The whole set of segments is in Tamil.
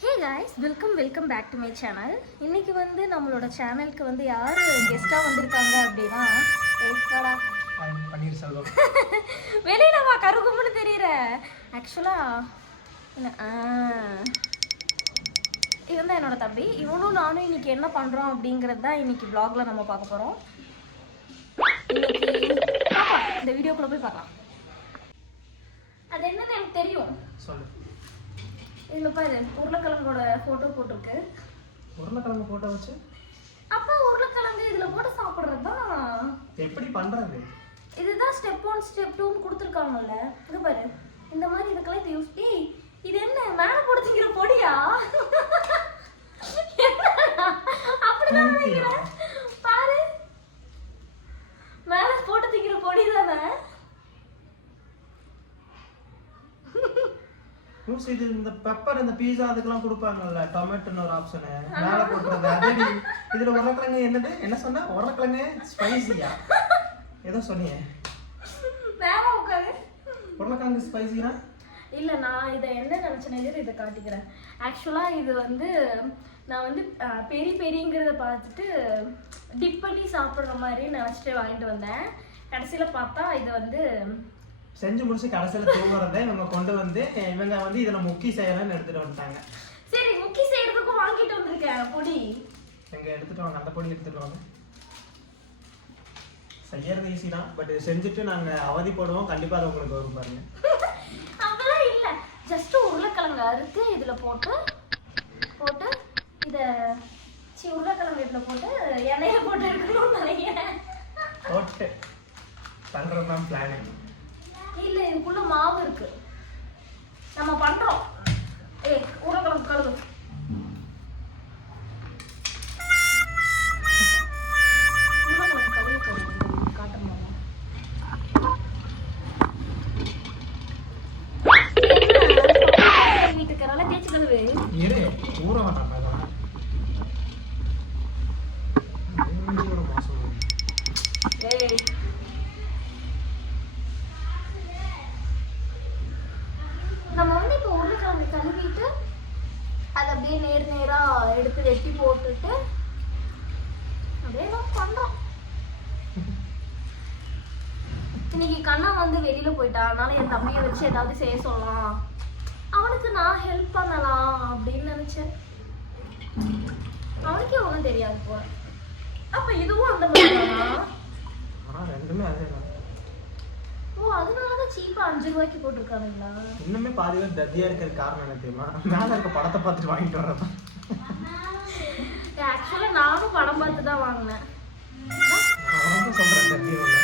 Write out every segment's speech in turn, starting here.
Hey guys, welcome back to my channel. இன்றைக்கி வந்து நம்மளோட சேனலுக்கு வந்து யார் கெஸ்ட்டாக வந்திருக்காங்க அப்படின்னா வெளியில வா கருகும்னு தெரியுற. ஆக்சுவலாக இவன் தான் என்னோட தம்பி. இவனும் நானும் இன்னைக்கு என்ன பண்ணுறோம் அப்படிங்கிறது தான் இன்னைக்கு vlogல நம்ம பார்க்க போகிறோம். இந்த வீடியோக்குள்ளே போய் பார்க்கலாம். அது என்னன்னு எனக்கு தெரியும். சொல்லு. இதில் பாரு, உருளைக்கிழங்கோட ஃபோட்டோ போட்டிருக்கு. உருளைக்கிழங்கு ஃபோட்டோ வச்சு அப்போ உருளைக்கிழங்கு இதில் போட்டு சாப்பிட்றது தான். எப்படி பண்ணுறது? இதுதான் ஸ்டெப் 1 ஸ்டெப் 2ன்னு கொடுத்துருக்காங்கல்ல. இது பாரு, இந்த மாதிரி இதுக்கெல்லாம் இது யூஸ். ஏய், இது என்ன மேலே போட்டு திங்கிற பொடியா? அப்படிதான் நினைக்கிறேன். பாரு, மேலே போட்டு திங்கிற பொடி தானே. இது இந்த பெப்பர் இந்த பீஸா அதுக்கெல்லாம் கொடுப்பாங்கல்ல, டொமேட்டோன்னு ஒரு ஆப்ஷனு மேலே போட்டுறது. அதே இதில் உருளைக்கிழங்கு என்னது என்ன சொன்னா? உருளைக்கிழங்கு ஸ்பைசியா ஏதோ சொன்னீங்க. உருளைக்கிழங்கு ஸ்பைசியா இல்லை, நான் இதை என்ன நினச்சேன் இதை காட்டிக்கிறேன். ஆக்சுவலாக இது வந்து நான் வந்து பெரி பெரிங்கிறத பார்த்துட்டு டிப் பண்ணி சாப்பிட்ற மாதிரி நினச்சிட்டு வாங்கிட்டு வந்தேன். கடைசியில் பார்த்தா இது வந்து செஞ்சு முடிச்சு கடைசியில் தூங்குறத இவங்க கொண்டு வந்து இவங்க வந்து இதில் முக்கி செய்யலாம்னு எடுத்துகிட்டு வந்துட்டாங்க. சரி, முக்கி செய்யறதுக்கும் வாங்கிட்டு வந்திருக்கேன் பொடி. எங்கே எடுத்துகிட்டு வாங்க, அந்த பொடி எடுத்துகிட்டு வாங்க. செய்யறது ஈஸி தான், பட் செஞ்சுட்டு நாங்கள் அவதிப்படுவோம். கண்டிப்பாக அது உங்களுக்கு வரும் பாருங்க. அதெல்லாம் இல்லை, ஜஸ்ட் உருளைக்கிழங்கு அறுத்து இதில் போட்டு இதை உருளைக்கிழங்கு இதில் போட்டு எண்ணெயை போட்டு எடுக்கணும்னு நினைக்கிறேன். போட்டு பண்ணுறது தான் பிளானு. இல்லை, இதுக்குள்ள மாவு இருக்கு, நம்ம பண்றோம். உருளைக்கிழங்கு கழுவு. உருளைக்கிழங்கு கழுவி போடுவோம், காட்டுறோம். வீட்டுக்கு நல்லா தேய்ச்சி கழுவு. இரு, ஊற மாட்டாங்க. நம்ம வந்து இப்போ உருளைக்கிழங்கு கழுவிட்டு அதை அப்படியே நேராக எடுத்து வெட்டி போட்டுட்டு அப்படியே நம்ம பண்ணுறோம். இன்னைக்கு கண்ணா வந்து வெளியில போயிட்டான், அதனால என் தம்பியை வச்சு ஏதாவது செய்ய சொல்லலாம், அவனுக்கு நான் ஹெல்ப் பண்ணலாம் அப்படின்னு நினைச்சேன். அவனுக்கே ஒன்றும் தெரியாது போல. அப்ப இதுவும் அந்த மாதிரி ரெண்டுமே அதே தான். ஓ, அதனாலதான் சீப்பா 5 ரூபாய்க்கு போட்டிருக்கானுங்களா? இன்னுமே பாதி பேர் தத்தியா இருக்கிற காரணம் என்ன தெரியுமா? மேல இருக்க படத்தை பார்த்துட்டு வாங்கிட்டு வர்றதான். ஆக்சுவலா நானும் படம் பார்த்து தான் வாங்கினேன். நான் சொல்றேன் தத்தியா இல்லை.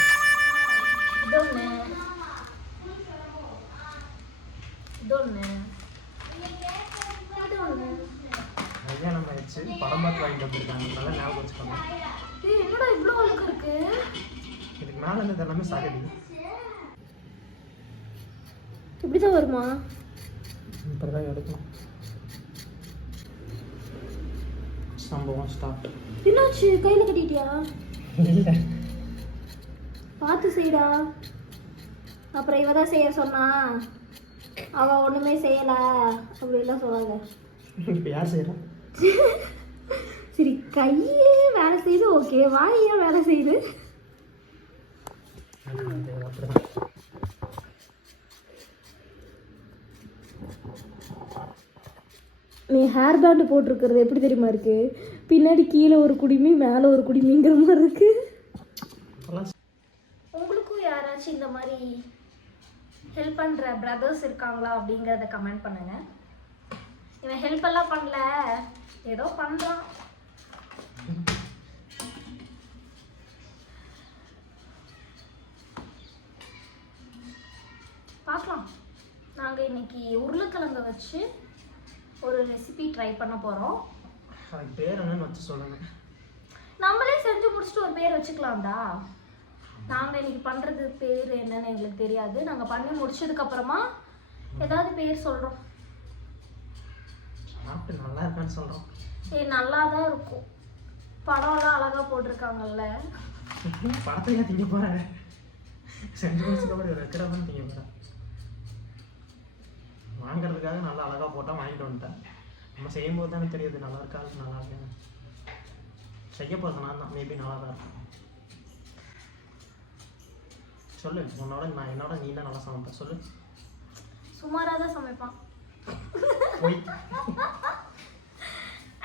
கல்யாணம் ஆயிடுச்சு, படம் பார்த்து வாங்கிட்டு வந்துருக்காங்க. நல்லா ஞாபகம் வச்சுக்கோங்க. என்னடா இவ்வளோ அழுக்கு இருக்கு? இதுக்கு மேல இருந்தது எல்லாமே சாகடி. இப்படிதான் வருமா? இப்படிதான் எடுக்கணும். சம்பவம் ஸ்டார்ட். என்னாச்சு, கையில கட்டிட்டியா? இல்லை, பார்த்து செய்டா. அப்புறம் இவ தான் செய்ய சொன்னா, அவ ஒண்ணுமே செய்யல அப்படிலாம் சொல்லாங்க. இப்போ யார் செய்யறா? சரி, கையே வேலை செய்யுது, ஓகே, வாயே வேலை செய்யுது. நீ ஹேர் பேண்ட் போட்டிருக்கிறது எப்படி தெரியுமா இருக்கு? பின்னாடி கீழே ஒரு குடிமி மேலே ஒரு குடிமிங்கிற மாதிரி இருக்கு. உங்களுக்கும் யாராச்சும் இந்த மாதிரி ஹெல்ப் பண்ணுற பிரதர்ஸ் இருக்காங்களா அப்படிங்கிறத கமெண்ட் பண்ணுங்க. இவன் ஹெல்ப் எல்லாம் பண்ணல, ஏதோ பண்ணுறான். பார்க்கலாம். நாங்கள் இன்னைக்கு உருளைக்கிழங்கை வச்சு ஒரு ரெசிபி ட்ரை பண்ண போகிறோம். அதுக்கு பேர் என்னன்னு வச்சு சொல்லுங்க. நம்மளே செஞ்சு முடிச்சுட்டு ஒரு பேர் வச்சுக்கலாம்டா. நாங்கள் இன்னைக்கு பண்ணுறது பேர் என்னன்னு எங்களுக்கு தெரியாது. நாங்கள் பண்ணி முடிச்சதுக்கப்புறமா ஏதாவது பேர் சொல்கிறோம். நல்லா இருக்கான்னு சொல்கிறோம். நல்லா தான் இருக்கும். படம்லாம் அழகாக போட்டிருக்காங்கல்ல. படத்தையா திங்க போகிறேன்? செஞ்சு முடிச்சுக்கப்புறம் வைக்கிறதான் திங்க போகிறேன். வாங்கிறதுக்காக நல்லா அழகாக போட்டால் வாங்கிட்டு வந்துட்டேன். நம்ம செய்யும்போது தானே தெரியுது நல்லா இருக்கா நல்லா இருக்கேன். செய்ய போகிறது நான் தான், மேபி நல்லா தான் இருக்கும். சொல்லு, என்னோட நீ தான் நல்லா சமைப்ப சொல்லு. சுமாராக தான் சமைப்பான். போய்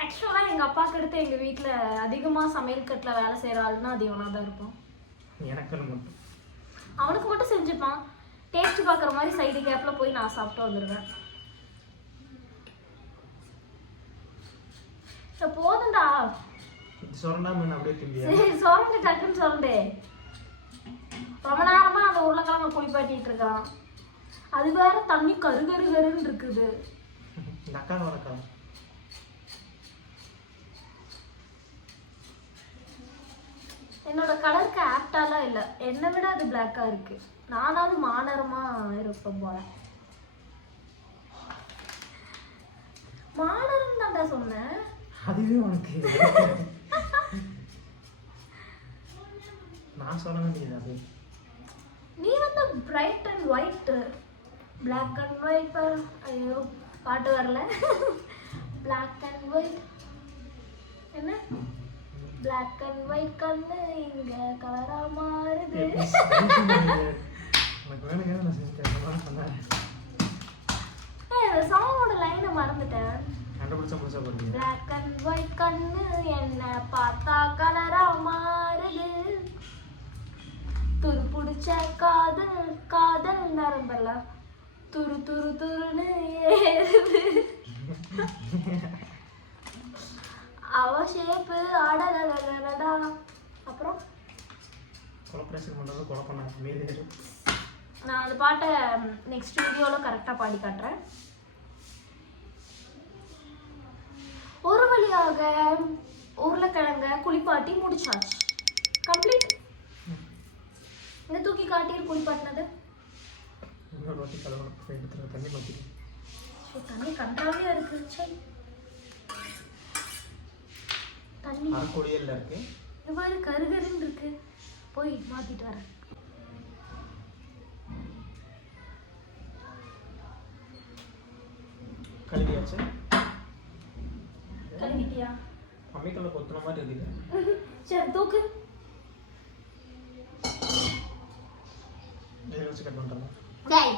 ஆக்சுவலாக எங்கள் அப்பாவுக்கு அடுத்து எங்கள் வீட்டில் அதிகமாக சமையல் கட்டில் வேலை செய்கிற ஆளுன்னா அது இவனாக தான் இருப்பான். எனக்குன்னு மட்டும் அவனுக்கு மட்டும் செஞ்சுப்பான். டேஸ்ட் பார்க்குற மாதிரி சைடு கேப்பில் போய் நான் சாப்பிட்டு வந்துடுவேன். போதுண்டா சொரண்டாம அப்படியே திம்பியா? சரி சொரண்டு டக்குன்னு சொரண்டு. ரொம்ப நேரமா அந்த உருளைக்கிழமை குளிப்பாட்டிட்டு இருக்கான். அது வேற தண்ணி கரு கரு கருன்னு இருக்குது. இந்த அக்கா வரக்கா என்னோட கலருக்கு ஆப்டாலாம் இல்லை. என்னை விட அது பிளாக்கா இருக்கு. நானாவது மாநரமா இருப்பேன் போல. மாநரம் தான்டா சொன்னேன். அதுவே உனக்கு நான் சொல்ல வேண்டியது அது. நீ வந்து bright and white, black and white பாரு. ஐயோ பாட்டு வரல. பிளாக் அண்ட் ஒயிட் என்ன பிளாக் அண்ட் ஒயிட் கண்ணு இங்க கலரா மாறுது. இந்த சாங்கோட லைனை மறந்துட்டேன். பிளாக் அண்ட் ஒயிட் கண்ணு என்ன பார்த்தா கலரா மாறுது. துரு பிடிச்ச காதல் காதல் நரம்பல துரு துரு துருன்னு ஏறுது. அவ ஷேப்பு ஆடலடா. அப்புறம் நான் அந்த பாட்டை நெக்ஸ்ட் வீடியோவில் கரெக்டாக பாடி காட்டுறேன். ஒரு வழியாக உருளைக்கிழங்க குளிப்பாட்டி முடிச்சாச்சு. கம்ப்ளீட். இங்கே தூக்கி காட்டிட்டு குளிப்பாட்டினது தண்ணி கண்டாவே இருக்கு. சரி தண்ணி இருக்கு. இந்த மாதிரி கருகருன்னு இருக்கு. போய் மாத்திட்டு வரேன். கழுவியாச்சு. கழுவிட்டியா? அம்மிக்கல்ல கொத்துன மாதிரி இருக்குது. சரி தூக்கு. இதை வச்சு கட் பண்ணுறேன். டேய்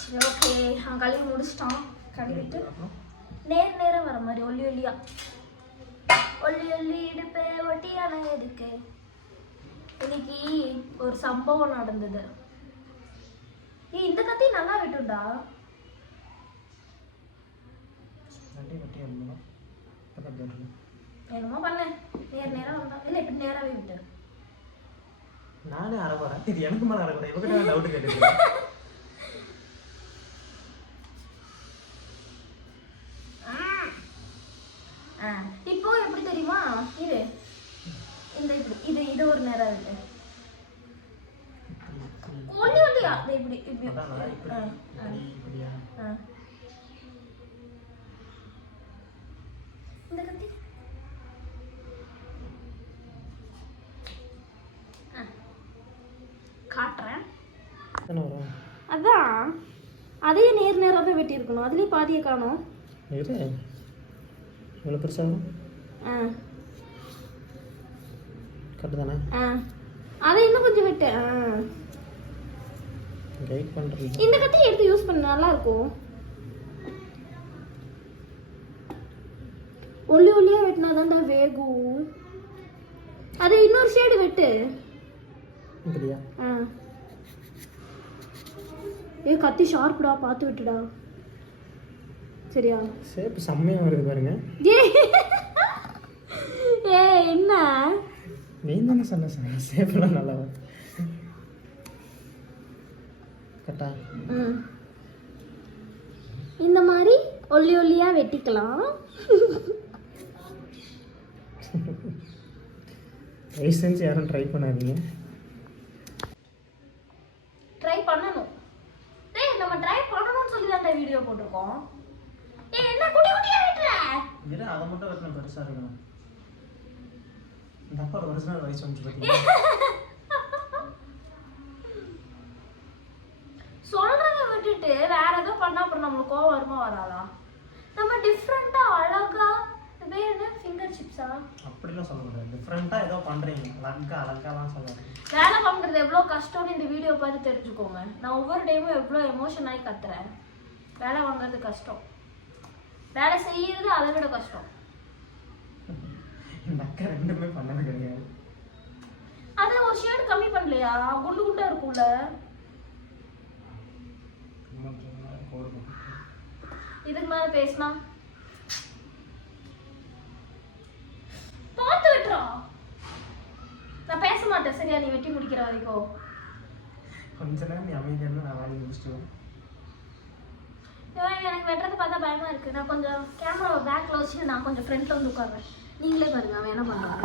சரி ஓகே. அவன் கழுவி முடிச்சிட்டான். கழுவிட்டு நேர் நேரம் வர மாதிரி ஒல்லி ஒல்லியா ஒல்லி ஒல்லி இடுப்பே ஒட்டியான எதுக்கு. இன்னைக்கு ஒரு சம்பவம் நடந்தது. இந்த கத்தி நல்லா விட்டுண்டா. என்னமோ பண்ண நேர் நேரம் வந்தா இல்லை இப்படி நேராகவே விட்டு. நானே அரைவரேன். இது எனக்கு மேலே அரைவரேன். இவங்க டவுட் கேட்டுக்கிறேன். இப்போ எப்படி தெரியுமா? இது இந்த இப்படி இது இது ஒரு நேரம் இருக்கு. ஒல்லி ஒல்லியா இப்படி இப்படி. இந்த கத்தி காட்டுறேன். அதான் அதையே நேர் நேராக தான் வெட்டி இருக்கணும். அதுலேயே பாதியை காணும். இவ்வளோ பெருசாகும். கரெக்டு தானே? அதை இன்னும் கொஞ்சம் விட்டு கைட் பண்ணுறது. இந்த கத்தி எடுத்து யூஸ் பண்ண நல்லா இருக்கும். ஒல்லி ஒல்லியா வெட்டினா தான்டா வேகும். அது இன்னொரு ஷேடு வெட்டு. அப்படியா? ஏ கத்தி ஷார்ப்டா பார்த்து விட்டுடா. சரியா? ஷேப் செம்மையாக வருது பாருங்க. ஏ என்ன நீ தானே சொன்ன ஷேப்லாம் நல்லா வரும். கட்டா இந்த மாதிரி ஒல்லி ஒல்லியா வெட்டிக்கலாம். லைசன்ஸ் யாரும் ட்ரை பண்ணாதீங்க. ட்ரை பண்ணணும். டேய் நம்ம ட்ரை பண்ணணும்னு சொல்லி தான் வீடியோ போட்டுருக்கோம். ஏய் என்ன குட்டி குட்டியா வெட்ற? இரு அத மட்டும் வெட்டணும் பெருசா இருக்கணும். இந்த அப்பா ஒரிஜினல் வாய்ஸ் வந்து பாத்தீங்க. சொல்றத விட்டுட்டு வேற ஏதோ பண்ணா அப்புறம் நம்மளுக்கு கோவம் வருமா வராதா? நம்ம டிஃப்ரெண்டா அழகா வேற என்ன ஃபிங்கர் சிப்ஸா அப்படிலாம் சொல்ல முடியாது. டிஃப்ரெண்டா ஏதோ பண்றீங்க, அழகாலாம் சொல்லுவாங்க. வேலை பண்றது எவ்வளவு கஷ்டம்னு இந்த வீடியோ பார்த்து தெரிஞ்சுக்கோங்க. நான் ஒவ்வொரு டைமும் எவ்வளவு எமோஷன் ஆகி கத்துறேன். வேலை வாங்குறது கஷ்டம், வேலை செய்யறது அதை விட கஷ்டம். இந்த அக்கா ரெண்டுமே பண்ணது கிடையாது. அது ஒரு ஷேடு கம்மி பண்ணலையா? குண்டு குண்டா இருக்கும்ல. இதுக்கு மேல பேசினா பார்த்து விட்டுறா. நான் பேச மாட்டேன் சரியா, நீ வெட்டி முடிக்கிற வரைக்கும். கொஞ்ச நேரம் நீ அமைதியா இருந்தா நான் வேலையை முடிச்சுட்டு எனக்கு வெட்டுறது பார்த்தா பயமா இருக்கு. நான் கொஞ்சம் கேமரா பேக்ல வச்சு நான் கொஞ்சம் ஃப்ரண்ட்ல வந்து உட்கார்றேன். நீங்களே பாருங்க அவன் என்ன பண்றாங்க.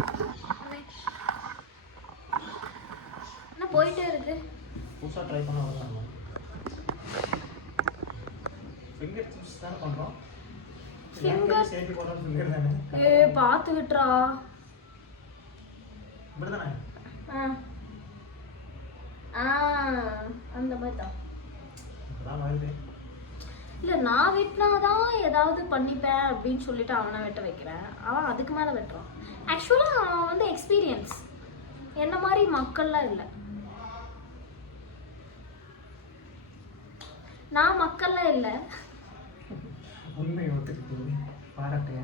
என்ன போயிட்டே இருக்கு. புதுசா ட்ரை பண்ண வரலாம். ஃபிங்கர் சிப்ஸ் தான் பண்றோம். ஃபிங்கர் சேட்டி போறோம் ஃபிங்கர் தானே. பார்த்து விட்டுறா. இப்படிதானே? அந்த மாதிரி தான். அதான் வருது. இல்லை நான் வெட்டினாதான் ஏதாவது பண்ணிப்பேன் அப்படின்னு சொல்லிட்டு அவனை வெட்ட வைக்கிறேன். அவன் அதுக்கு மேலே வெட்டுறான். ஆக்சுவலாக அவன் வந்து எக்ஸ்பீரியன்ஸ் என்ன மாதிரி மக்கள்லாம் இல்லை. நான் மக்கள்லாம் இல்லை. உண்மை ஒத்துக்கிட்டு பாராட்டுங்க.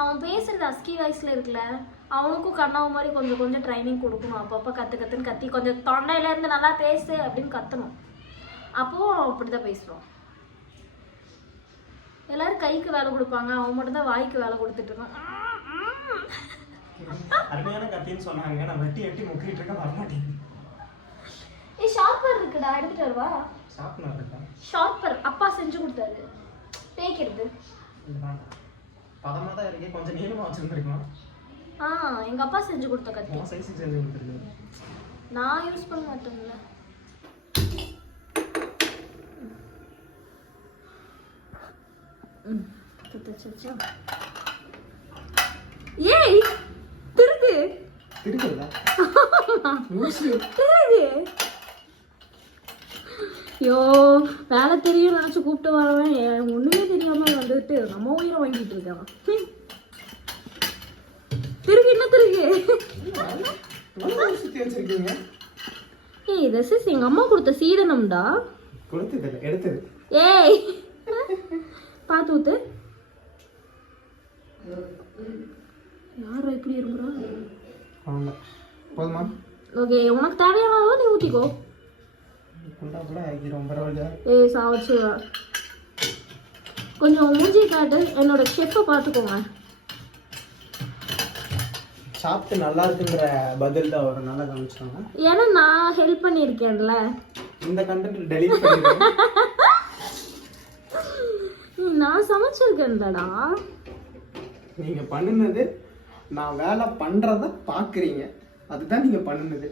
அவன் பேசுறது அஸ்கி வாய்ஸ்ல இருக்குல்ல, அவனுக்கும் கண்ணாவு மாதிரி கொஞ்சம் கொஞ்சம் ட்ரைனிங் கொடுக்கணும். அப்பப்போ கற்றுன்னு கத்தி கொஞ்சம் தொண்டையிலேருந்து நல்லா பேசு அப்படின்னு கத்தணும். அப்போது அவன் அப்படிதான் பேசுவான். எல்லாரும் கைக்கு வேலை கொடுப்பாங்க, அவன் மட்டும் தான் வாய்க்கு வேலை கொடுத்துட்டு இருக்கான். அருமையான கத்தின்னு சொன்னாங்க. நான் வெட்டி வெட்டி முக்கிட்டு இருக்க வரமாட்டேன். ஷார்ப்பர் இருக்குடா, எடுத்துட்டு வருவா. ஷார்ப்னர் இருக்கா? ஷார்ப்பர் அப்பா செஞ்சு கொடுத்தாரு. தேய்க்கிறது பதமா தான் இருக்கு. கொஞ்சம் நீளமா வச்சிருந்துருக்கலாம். எங்க அப்பா செஞ்சு கொடுத்த கத்தி. சைஸுக்கு செஞ்சு கொடுத்துருக்காரு. நான் யூஸ் பண்ண மாட்டேன்ல. ஏய் திருகு திருகுதா? ஐயோ வேலை தெரியும் நினைச்சு கூப்பிட்டு வரவன் ஒண்ணுமே தெரியாம வந்துட்டு நம்ம உயிரை வாங்கிட்டு இருக்கான். திருகு என்ன திருகு? ஏய் this is எங்க அம்மா கொடுத்த சீதனம்டா. கொடுத்தது எடுத்தது. ஏய் பாத்து ஊத்து. யாரா இப்படி இருக்குறா? ஆமா போதுமா? ஓகே உனக்கு தேவையானதோ நீ ஊத்திக்கோ. குண்டா கூட ரொம்ப பரவாயில்லை. ஏய் சாவச்சு கொஞ்சம் மூஞ்சி காட்டு. என்னோட ஷெஃப்பை பார்த்துக்கோங்க. சாப்பிட்டு நல்லா இருக்குங்கிற பதில் தான் ஒரு நல்லா காமிச்சாங்க. ஏன்னா நான் ஹெல்ப் பண்ணியிருக்கேன்ல. இந்த கண்டென்ட் டெலீட் பண்ணிடுறேன். நான் சமைச்சிருக்கேன்டா. நீங்க பண்ணுனது நான் வேலை பண்றத பாக்குறீங்க. அதுதான் நீங்க பண்ணுனது.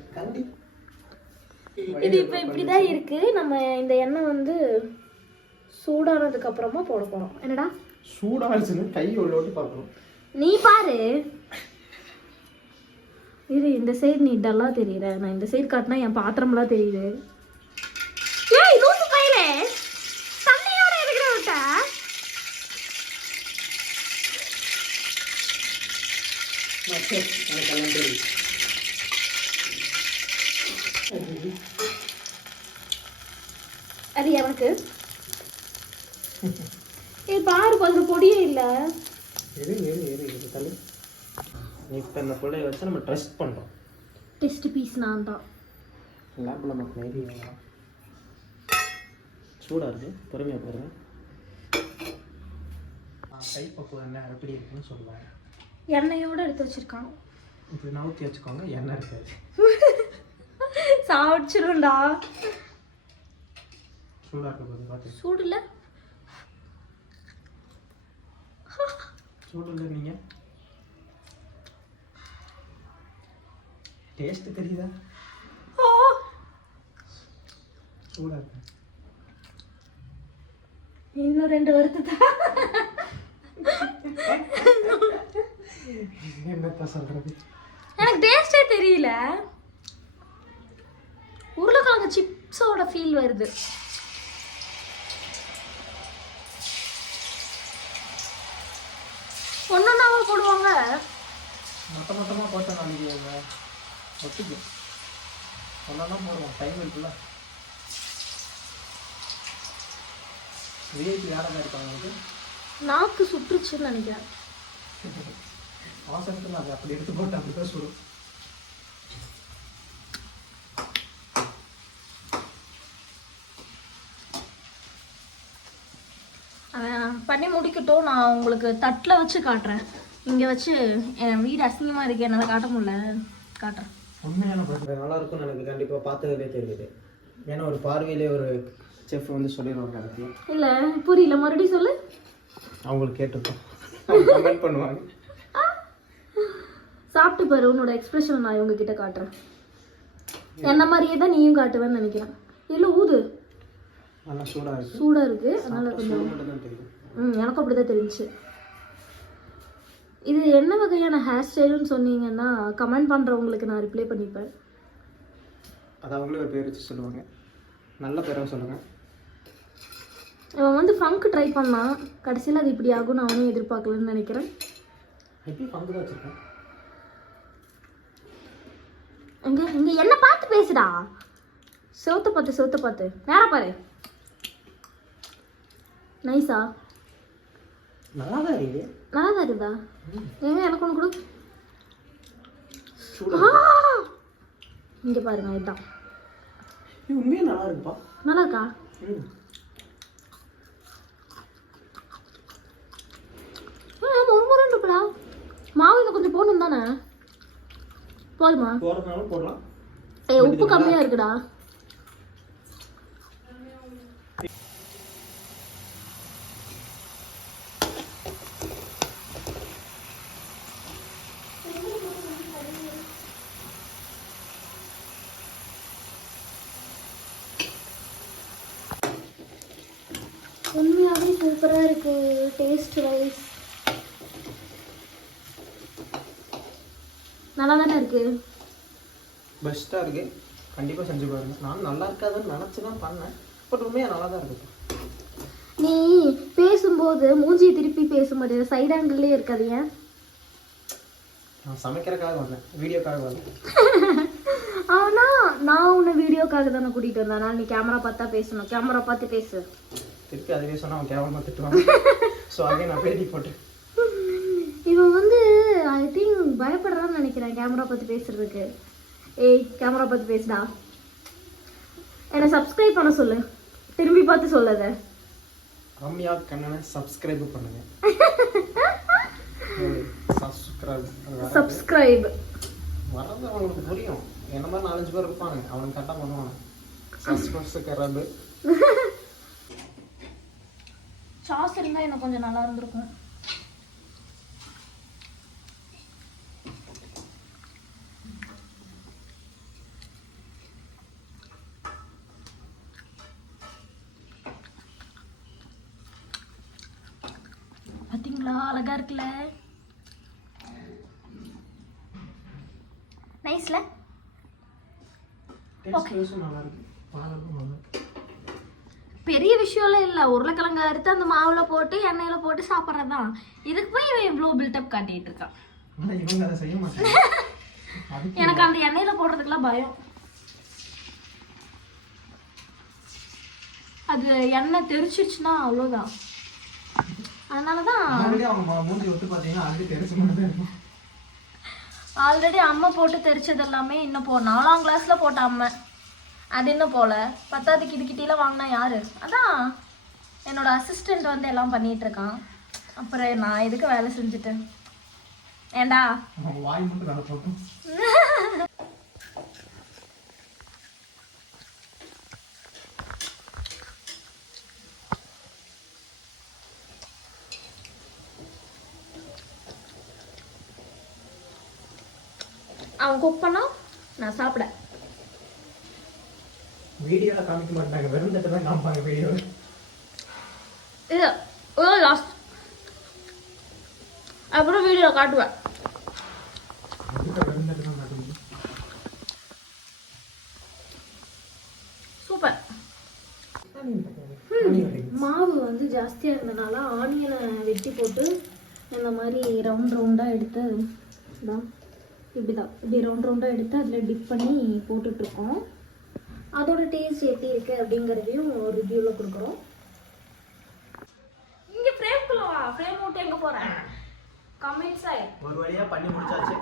இது இப்போ இப்படிதான் இருக்கு. நம்ம இந்த எண்ணெய் வந்து சூடானதுக்கு அப்புறமா போட போறோம். என்னடா சூடாச்சுன்னு கை உள்ளோட்டி பார்க்கணும். நீ பாரு. இது இந்த சைடு நீ டல்லா தெரியுற. நான் இந்த சைடு காட்டினா என் பாத்திரம்லாம் தெரியுது. ஏய் லூசு பையலே தண்ணியோட இருக்கிற விட்ட. அது எனக்கு இது பாரு கொஞ்சம் பொடியே இல்லை. இப்போ இந்த பிள்ளைய வச்சு நம்ம ட்ரெஸ்ட் பண்ணுறோம். டெஸ்ட் பீஸ் நான் தான். லேப்பில் நமக்கு நைரி சூடாக இருக்குது. பொறுமையாக போடுங்க. கைப்பக்குவம் என்ன எப்படி இருக்குன்னு சொல்லுவாங்க. எண்ணெயோடு எடுத்து வச்சிருக்கான். இப்படி நவுத்தி வச்சுக்கோங்க. எண்ணெய் இருக்காது. சாப்பிடுச்சுடா. சூடாக இருக்க போது பார்த்து. சூடு இல்லை சூடு இல்லை. நீங்கள் டேஸ்ட் தெரியுதா? சூடாக இருக்கு. இன்னும் 2 வருது. என்னத்த சொல்றது? எனக்கு டேஸ்டே தெரியல. உருளைக்கிழங்கு சிப்ஸோட ஃபீல் வருது. போடுவாங்க. மொத்தமாக போட்டோம் நாளைக்கு ஒத்துக்கு ஒன்றா தான் போடுவோம். டைம் இருக்குல்ல. விஐபி யாராக இருக்காங்க உங்களுக்கு? நாக்கு சுற்றுச்சுன்னு நினைக்கிறேன். அவசரத்தில் அது அப்படி எடுத்து போட்டு அப்படி தான் சுடும். பண்ணி முடிக்கட்டும். நான் உங்களுக்கு தட்டில் வச்சு காட்டுறேன். இங்கே வச்சு என் வீடு அசிங்கமாக இருக்கு, என்னால் காட்ட முடியல. காட்டுறேன். உண்மையான படம் நல்லா இருக்கும்னு எனக்கு கண்டிப்பாக பார்த்ததுலே தெரியுது. ஏன்னா ஒரு பார்வையிலே ஒரு செஃப் வந்து சொல்லிடுவாங்க. அதுக்கு இல்லை புரியல, மறுபடியும் சொல்லு. அவங்களுக்கு கேட்டுருக்கோம், கமெண்ட் பண்ணுவாங்க. சாப்பிட்டு பாரு, உன்னோட எக்ஸ்பிரஷன் நான் இவங்க கிட்ட காட்டுறேன். என்ன மாதிரியே தான் நீயும் காட்டுவேன்னு நினைக்கிறேன். இல்லை ஊது, நல்லா சூடாக இருக்குது. சூடாக இருக்குது, அதனால் கொஞ்சம் எனக்கும் அப்படி தான் தெரிஞ்சிச்சு. இது என்ன வகையான ஹேர் ஸ்டைலுன்னு சொன்னீங்கன்னா கமெண்ட் பண்ணுறவங்களுக்கு நான் ரிப்ளை பண்ணிப்பேன். அது அவங்களே ஒரு பேர் வச்சு சொல்லுவாங்க. நல்ல பேராக சொல்லுங்கள். அவன் வந்து ஃபங்க் ட்ரை பண்ணான், கடைசியில் அது இப்படி ஆகும்னு அவனே எதிர்பார்க்கலன்னு நினைக்கிறேன். எப்படி ஃபங்க் தான் வச்சுருக்கேன். இங்கே இங்கே என்ன பார்த்து பேசுடா. செவத்த பார்த்து நேரா பாரு. நைஸா? நல்லா தான் இருக்குது. நல்லா தான் இருக்குதா? ஏங்க எனக்கு ஒன்று கொடு. இங்கே பாருங்க, இதுதான். உண்மையாக நல்லா இருக்குப்பா. நல்லா இருக்கா? முறுமுறுன்னு இருக்குடா. மாவு இன்னும் கொஞ்சம் போடணும் தானே? போதுமா? போடுறதுனால போடலாம். உப்பு கம்மியாக இருக்குடா. உண்மையாகவே சூப்பராக இருக்குது டேஸ்ட் வைஸ். நல்லா தானே இருக்குது? பெஸ்ட்டாக இருக்குது. கண்டிப்பாக செஞ்சு பாருங்க. நான் நல்லா இருக்காதுன்னு நினச்சி தான் பண்ணேன். பட் உண்மையாக நல்லா தான் இருக்குது. நீ பேசும்போது மூஞ்சியை திருப்பி பேச முடியாது, சைட் ஆங்கிள்லேயே இருக்காது. ஏன்? நான் சமைக்கிறதுக்காக வந்தேன், வீடியோக்காக வந்தேன். ஆனால் நான் உன்னை வீடியோக்காக தானே கூட்டிகிட்டு வந்தேன். நான் நீ கேமரா பார்த்தா பேசணும், கேமரா பார்த்து பேசு. திருப்பி அதுவே சொன்னால் அவன் கேவலமாக திட்டுவாங்க. ஸோ அதே நான் பேட்டி போட்டேன். இவன் வந்து ஐ திங்க் பயப்படுறான்னு நினைக்கிறேன் கேமரா பார்த்து பேசுறதுக்கு. ஏய் கேமரா பார்த்து பேசுடா. என்னை சப்ஸ்கிரைப் பண்ண சொல்லு, திரும்பி பார்த்து சொல்லாத. ரம்யா கண்ணனை சப்ஸ்கிரைப் பண்ணுங்க. சப்ஸ்கிரைப் வரது அவங்களுக்கு புரியும். என்ன மாதிரி 4-5 பேர் இருப்பாங்க, அவனுக்கு கரெக்டாக பண்ணுவாங்க. சப்ஸ்கிரைப். சாஸ் இருந்தால் இன்னும் கொஞ்சம் நல்லா இருந்திருக்கும். பார்த்தீங்களா, அழகா இருக்குல்ல? நைஸ்ல? பெரிய விஷயம்லாம் இல்லை. உருளைக்கிழங்கு அறுத்து அந்த மாவில் போட்டு எண்ணெயில் போட்டு சாப்பிட்றது தான். இதுக்கு போய் இவன் இவ்வளோ பில்டப் காட்டிகிட்டு இருக்கான். எனக்கு அந்த எண்ணெயில் போடுறதுக்கெல்லாம் பயம். அது எண்ணெய் தெரிச்சிருச்சுன்னா அவ்வளோதான். அதனால தான் ஆல்ரெடி அம்மா போட்டு தெரிச்சது எல்லாமே இன்னும் 4ஆம் கிளாஸில் போட்ட அம்மா. அது இன்னும் போல 10வது கிட்டலாம் வாங்கினா யாரு? அதான் என்னோட அசிஸ்டண்ட் வந்து எல்லாம் பண்ணிட்டு இருக்கான். அப்புறம் நான் எதுக்கு வேலை செஞ்சுட்டேன்? ஏண்டா அவன் குக் பண்ணா நான் சாப்பிட. வீடியோல காமிக்க மாட்டாங்க, வெறும் தட்டு தான் காமிப்பாங்க வீடியோல. இது லாஸ்ட், அப்புறம் வீடியோ காட்டுவேன். சூப்பர். மாவு வந்து ஜாஸ்தியாக இருந்தனால ஆனியனை வெட்டி போட்டு இந்த மாதிரி ரவுண்டாக எடுத்து தான் இப்படி ரவுண்டாக எடுத்து அதில் டிப் பண்ணி போட்டுட்ருக்கோம். அதோட டேஸ்ட் எப்படி இருக்குது அப்படிங்கிறதையும் ரிவ்யூவில் கொடுக்குறோம். இங்கே ஃப்ரேம்குள்ள வா, ஃப்ரேம் விட்டு எங்கே போகிறேன்? கமெண்ட்ஸ் ஆகி ஒரு வழியாக பண்ணி முடிச்சாச்சு.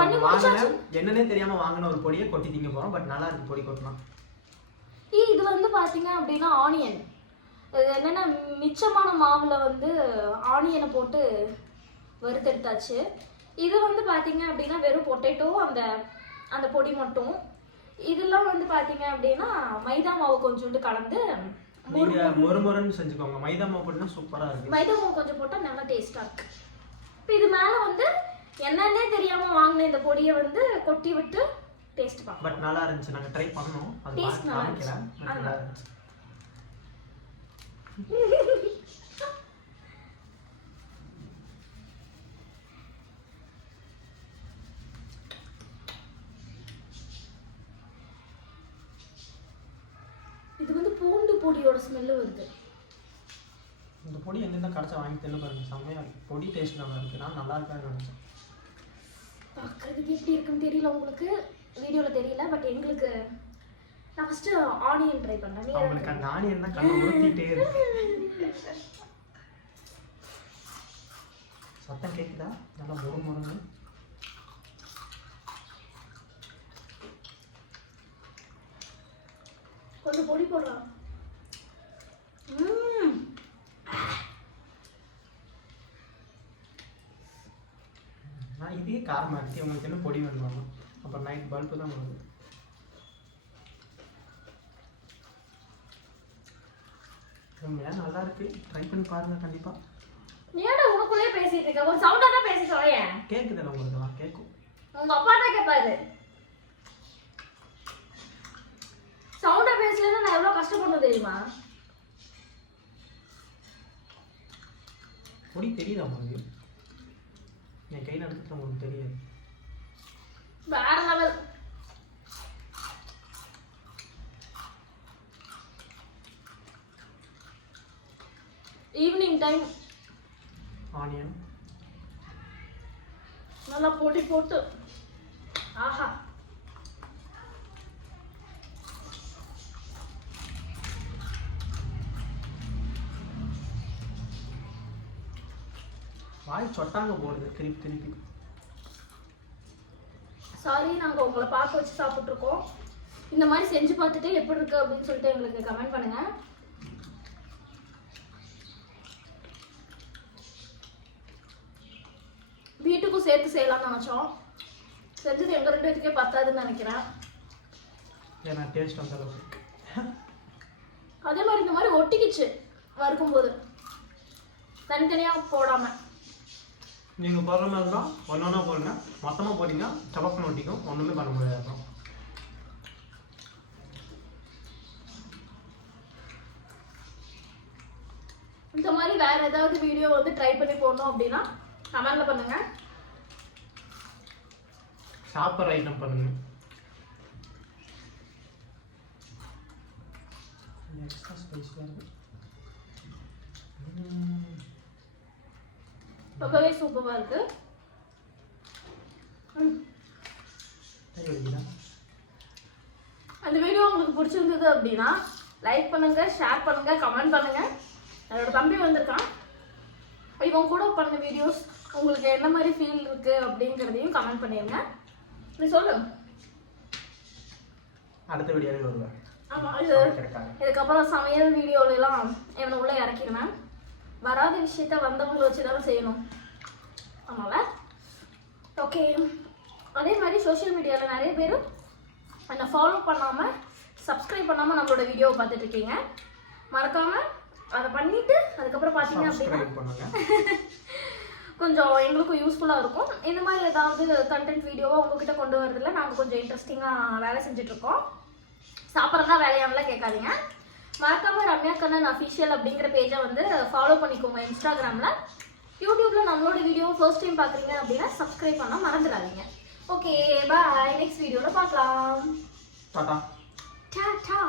பண்ணி முடிச்சாச்சு. என்னன்னே தெரியாமல் வாங்கின ஒரு பொடியை கொட்டி திங்க போகிறோம். பட் நல்லா இருக்கு பொடி கொட்டலாம். இது வந்து பார்த்தீங்க அப்படின்னா ஆனியன். இது என்னென்னா மிச்சமான மாவில் வந்து ஆனியனை போட்டு வறுத்தெடுத்தாச்சு. இது வந்து பார்த்தீங்க அப்படின்னா வெறும் பொட்டேட்டோ அந்த பொடி மட்டும். இதெல்லாம் வந்து பார்த்தீங்க அப்படின்னா மைதா மாவு கொஞ்சோண்டு கலந்து மொறுமொறுன்னு செஞ்சுக்கோங்க. மைதா மாவு போட்டா சூப்பராக இருக்கு. மைதா மாவு கொஞ்சம் போட்டால் நல்லா டேஸ்ட்டாக இருக்கு. இப்போ இது மேலே வந்து என்னன்னே தெரியாமல் வாங்கின இந்த பொடியை வந்து கொட்டி விட்டு டேஸ்ட் பார்க்கலாம். பட் நல்லா இருந்துச்சு. நாங்கள் ட்ரை பண்ணோம். அது டேஸ்ட் நல்லா இருந்துச்சு. நல்லா இருந்துச்சு. இது வந்து பூண்டு பொடியோட ஸ்மெல்லு வருது. இந்த பொடி எங்கேருந்து கடைச்சா வாங்கி தின்னு பாருங்க. செம்மையாக இருக்கு. பொடி டேஸ்ட் நல்லா இருக்கு. நான் நல்லா இருக்கான்னு நினச்சேன். பார்க்குறதுக்கு எப்படி இருக்குன்னு தெரியல உங்களுக்கு, வீடியோவில் தெரியல. பட் எங்களுக்கு நான் ஃபஸ்ட்டு ஆனியன் ட்ரை பண்ணேன். உங்களுக்கு அந்த ஆனியன் தான் கண்ணை உறுத்திட்டே இருக்கு. சத்தம் கேட்குதா? நல்லா மொறுமொறுன்னு. கொஞ்சம் பொடி போடலாம். நான் இதே காரமாக இருக்கு. உங்களுக்கு என்ன பொடி வேணுமா? அப்புறம் நைட் பல்பு தான் வருது. ரொம்ப நல்லா இருக்கு. ட்ரை பண்ணி பாருங்க கண்டிப்பா. ஏடா உனக்குள்ளே பேசிட்டு இருக்க? ஒரு சவுண்டா தான் பேசி சொல்லையே. கேக்குதுல உங்களுக்கு? கேக்கும். உங்க அப்பா தான் கேட்பாரு. சவுண்டா பேசலன்னா நான் எவ்வளவு கஷ்டப்படணும் தெரியுமா? பொடி தெரியுதா உங்களுக்கு? என் கையில் எடுத்துட்டு உங்களுக்கு தெரியாது. வேற லெவல். ஈவினிங் டைம் ஆனியன் நல்லா பொடி போட்டு ஆஹா. வாய் சொட்டாங்க போடுது திருப்பி திருப்பி. சாரி, நாங்கள் உங்களை பார்க்க வச்சு சாப்பிட்ருக்கோம். இந்த மாதிரி செஞ்சு பார்த்துட்டு எப்படி இருக்கு அப்படின்னு சொல்லிட்டு எங்களுக்கு கமெண்ட் பண்ணுங்க. வீட்டுக்கும் சேர்த்து செய்யலாம்னு நினச்சோம். செஞ்சது எங்கள் 2 பேத்துக்கே பத்தாதுன்னு நினைக்கிறேன். ஏன்னா டேஸ்ட் அந்த அளவுக்கு. அதே மாதிரி இந்த மாதிரி ஒட்டிக்கிச்சு வறுக்கும்போது, தனித்தனியாக போடாமல். நீங்கள் போடுற மாதிரி தான் ஒன்றா போடுங்க. மொத்தமாக போட்டிங்க சப்பப்பன் ஒட்டிக்கும். ஒன்றுமே பண்ண முடியாது. இந்த மாதிரி வேற ஏதாவது வீடியோ வந்து ட்ரை பண்ணி போடணும் அப்படின்னா கமெண்ட்ல பண்ணுங்க. சாப்பிட்ற ஐட்டம் பண்ணுங்க. எக்ஸ்ட்ரா ஸ்பைஸியாக இருக்கு. ரொம்பவே சூப்பராக இருக்கு. அந்த வீடியோ உங்களுக்கு பிடிச்சிருந்தது அப்படின்னா லைக் பண்ணுங்க, ஷேர் பண்ணுங்க, கமெண்ட் பண்ணுங்க. என்னோட தம்பி வந்திருக்கான். இவன் கூட பண்ண வீடியோஸ் உங்களுக்கு என்ன மாதிரி ஃபீல் இருக்கு அப்படிங்கிறதையும் கமெண்ட் பண்ணிருங்க. நீ சொல்லு. அடுத்த வீடியோவே வருவேன். ஆமாம், இதுக்கப்புறம் சமையல் வீடியோலாம் இவனை உள்ள இறக்கிடுவேன். வராத விஷயத்த வந்தவங்களை வச்சு தானே செய்யணும். ஆமாம்ல. ஓகே, அதே மாதிரி சோஷியல் மீடியாவில் நிறைய பேர் என்னை ஃபாலோ பண்ணாமல் சப்ஸ்கிரைப் பண்ணாமல் நம்மளோட வீடியோவை பார்த்துட்டு இருக்கீங்க. மறக்காமல் அதை பண்ணிவிட்டு அதுக்கப்புறம் பார்த்தீங்க அப்படின்னா கொஞ்சம் எங்களுக்கும் யூஸ்ஃபுல்லாக இருக்கும். இந்த மாதிரி ஏதாவது கண்டென்ட் வீடியோவாக உங்ககிட்ட கொண்டு வரதில்ல நாங்கள் கொஞ்சம் இன்ட்ரெஸ்டிங்காக வேலை செஞ்சுட்ருக்கோம். சாப்பிட்றதா வேலையானலாம் கேட்காதீங்க. மறக்காமல் ரம்யா கண்ணன் அஃபிஷியல் அப்படிங்கிற பேஜை வந்து ஃபாலோ பண்ணிக்கோங்க இன்ஸ்டாகிராமில். யூடியூப்பில் நம்மளோட வீடியோ ஃபர்ஸ்ட் டைம் பார்க்குறீங்க அப்படின்னா சப்ஸ்கிரைப் பண்ணால் மறந்துடாதீங்க. ஓகே, பாய். நெக்ஸ்ட் வீடியோவில் பார்க்கலாம். டாடா. டாடா.